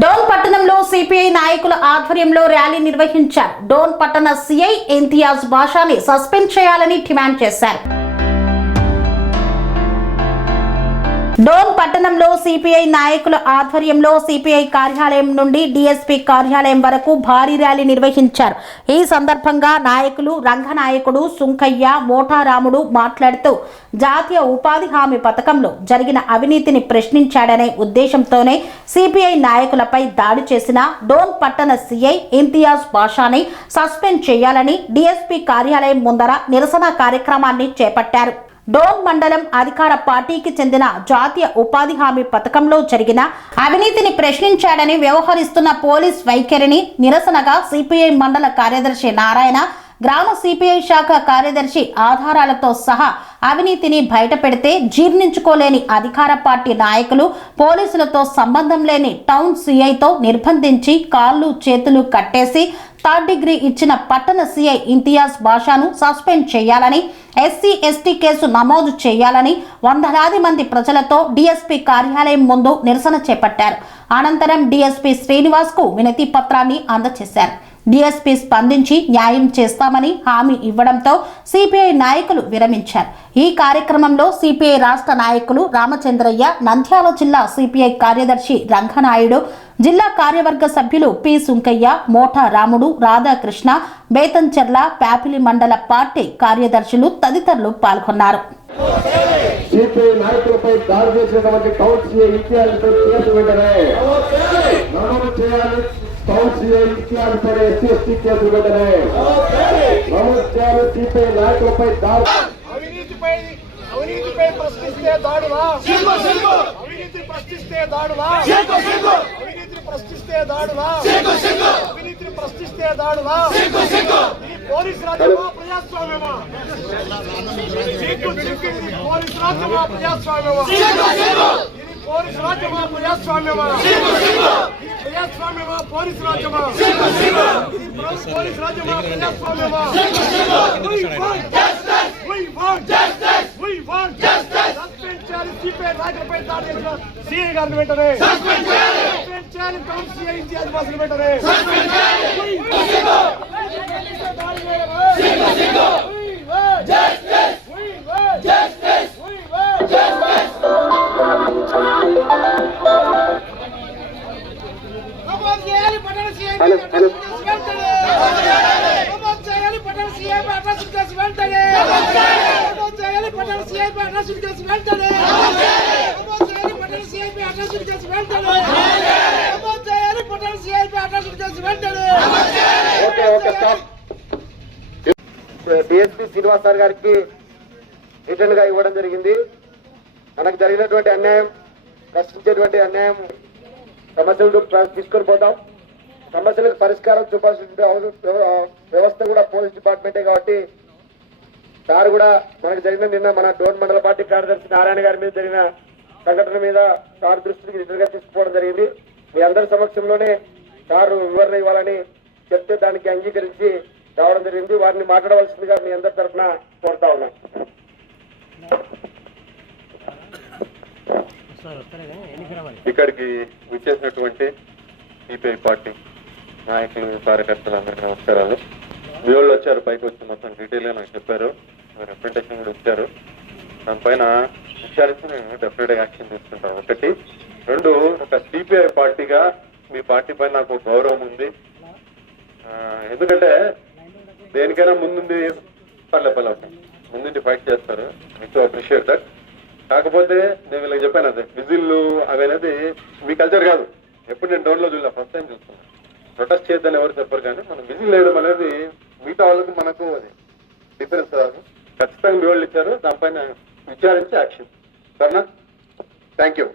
డోన్ పట్టణంలో సిపిఐ నాయకుల ఆధ్వర్యంలో ర్యాలీ నిర్వహించారు. డోన్ పట్టణ సిఐ ఇంతియాజ్ బాషాని సస్పెండ్ చేయాలని డిమాండ్ చేశారు. డోన్ పట్టణంలో సిపిఐ నాయకుల ఆధ్వర్యంలో సిపిఐ కార్యాలయం నుండి డిఎస్పీ కార్యాలయం వరకు భారీ ర్యాలీ నిర్వహించారు. ఈ సందర్భంగా నాయకులు రంగనాయకుడు సుంకయ్య మోటారాముడు మాట్లాడుతూ జాతీయ ఉపాధి హామీ పథకంలో జరిగిన అవినీతిని ప్రశ్నించాడనే ఉద్దేశంతోనే సిపిఐ నాయకులపై దాడి చేసిన డోన్ పట్టణ సిఐ ఇంతియాజ్ బాషాని సస్పెండ్ చేయాలని డిఎస్పీ కార్యాలయం ముందర నిరసన కార్యక్రమాన్ని చేపట్టారు. డోన్ మండలం అధికార పార్టీకి చెందిన జాతీయ ఉపాధి హామీ పథకంలో జరిగిన అవినీతిని ప్రశ్నించాడని వ్యవహరిస్తున్న పోలీస్ వైఖరిని నిరసనగా సిపిఐ మండల కార్యదర్శి నారాయణ, గ్రామ సిపిఐ శాఖ కార్యదర్శి ఆధారాలతో సహా అవినీతిని బయటపెడితే జీర్ణించుకోలేని అధికార పార్టీ నాయకులు పోలీసులతో సంబంధం లేని టౌన్ సిఐతో నిర్బంధించి కాళ్ళు చేతులు కట్టేసి థర్డ్ డిగ్రీ ఇచ్చిన పట్టణ సిఐ ఇంతియాజ్ బాషాను సస్పెండ్ చేయాలని, ఎస్సీ ఎస్టీ కేసు నమోదు చేయాలని వందలాది మంది ప్రజలతో డిఎస్పీ కార్యాలయం ముందు నిరసన చేపట్టారు. అనంతరం డిఎస్పీ శ్రీనివాస్ కు వినతి పత్రాన్ని అందజేశారు. డిఎస్పీ స్పందించి న్యాయం చేస్తామని హామీ ఇవ్వడంతో సిపిఐ నాయకులు విరమించారు. ఈ కార్యక్రమంలో సిపిఐ రాష్ట్ర నాయకులు రామచంద్రయ్య, నంద్యాల జిల్లా సిపిఐ కార్యదర్శి రంగనాయుడు, జిల్లా కార్యవర్గ సభ్యులు పి సుంకయ్య, మోటా రాముడు, రాధాకృష్ణ, బేతంచెర్ల, ప్యాపిలి మండల పార్టీ కార్యదర్శులు తదితరులు పాల్గొన్నారు. అవినీతిపై ప్రశ్నిస్తే దాడులా, అవినీతిని ప్రశ్నిస్తే దాడులా, అవినీతిని ప్రశ్నిస్తే దాడులా, అవినీతిని ప్రశ్నిస్తే దాడులా. ఈ పోలీసు రాజ్యమా ప్రజాస్వామ్యమా? పోలీసు రాజ్యమా ప్రజాస్వామ్యమా? పోలీసు రాజ్యమా ప్రజాస్వామ్యమా? ప్రజాస్వామ్యమా పోలీసు రాజ్యమా? పోలీసు రాజ్యమా ప్రజాస్వామ్యమా? సస్పెండ్ చేయాలి సిపిఐ నాయకులపై దాడి చేసిన సిఐ గారిని వెంటనే సస్పెండ్ చేయాలి. టౌన్ సిఐ ఇంతియాజ్ బాషాని వెంటనే డిఎస్పీ శ్రీనివాస్ సార్ గారికి రిటర్న్ గా ఇవ్వడం జరిగింది. మనకు జరిగినటువంటి అన్యాయం, ప్రశ్నించేటువంటి అన్యాయం సమస్యలు తీసుకొని పోతాం. సమస్యలకు పరిష్కారం చూపాల్సిన వ్యవస్థ కూడా పోలీస్ డిపార్ట్మెంటే కాబట్టి సార్ కూడా మనకు జరిగిన నిన్న మన డోన్ మండల పార్టీ కార్యదర్శి నారాయణ గారి మీద జరిగిన సంఘటన మీద సార్ దృష్టికి రిటర్న్ గా తీసుకుపోవడం జరిగింది. మీ అందరి సమక్షంలోనే సార్ వివరణ ఇవ్వాలని చెప్తే దానికి అంగీకరించి రావడం జరిగింది. వారిని మాట్లాడవలసిందిగా మీ అందరి తరఫున కోరుతా ఉన్నాం. ఇక్కడికి విచ్చేసినటువంటి సిపిఐ పార్టీ నాయకులు, కార్యకర్తలు అందరికీ నమస్కారాలు. మీ వాళ్ళు వచ్చారు, పైకి వచ్చి మొత్తం డీటెయిల్ గా నాకు చెప్పారు, రిప్రజెంటేషన్ కూడా ఇచ్చారు. దానిపైన విచారిస్తే నేను డెఫినెట్ గా యాక్షన్ తీసుకుంటాను. ఒకటి, రెండు, ఒక సిపిఐ పార్టీగా మీ పార్టీ పైన నాకు గౌరవం ఉంది. ఎందుకంటే దేనికైనా ముందుండి ముందుండి ఫైట్ చేస్తారు. మీకు అప్రిషియేట్ దట్. కాకపోతే నేను వీళ్ళకి చెప్పాను, అదే విజిల్లు అవి అనేది మీ కల్చర్ కాదు. ఎప్పుడు నేను డౌన్ లో చూడలే, ఫస్ట్ టైం చూస్తున్నాను. ప్రొటెస్ట్ చేద్దని ఎవరు చెప్పరు, కానీ మనం విజిల్ వేయడం అనేది మిగతా వాళ్ళకు మనకు అది డిఫరెన్స్ రాదు. ఖచ్చితంగా మీ వాళ్ళు ఇచ్చారు, దానిపైన విచారించి యాక్షన్. సరేనా? Thank you.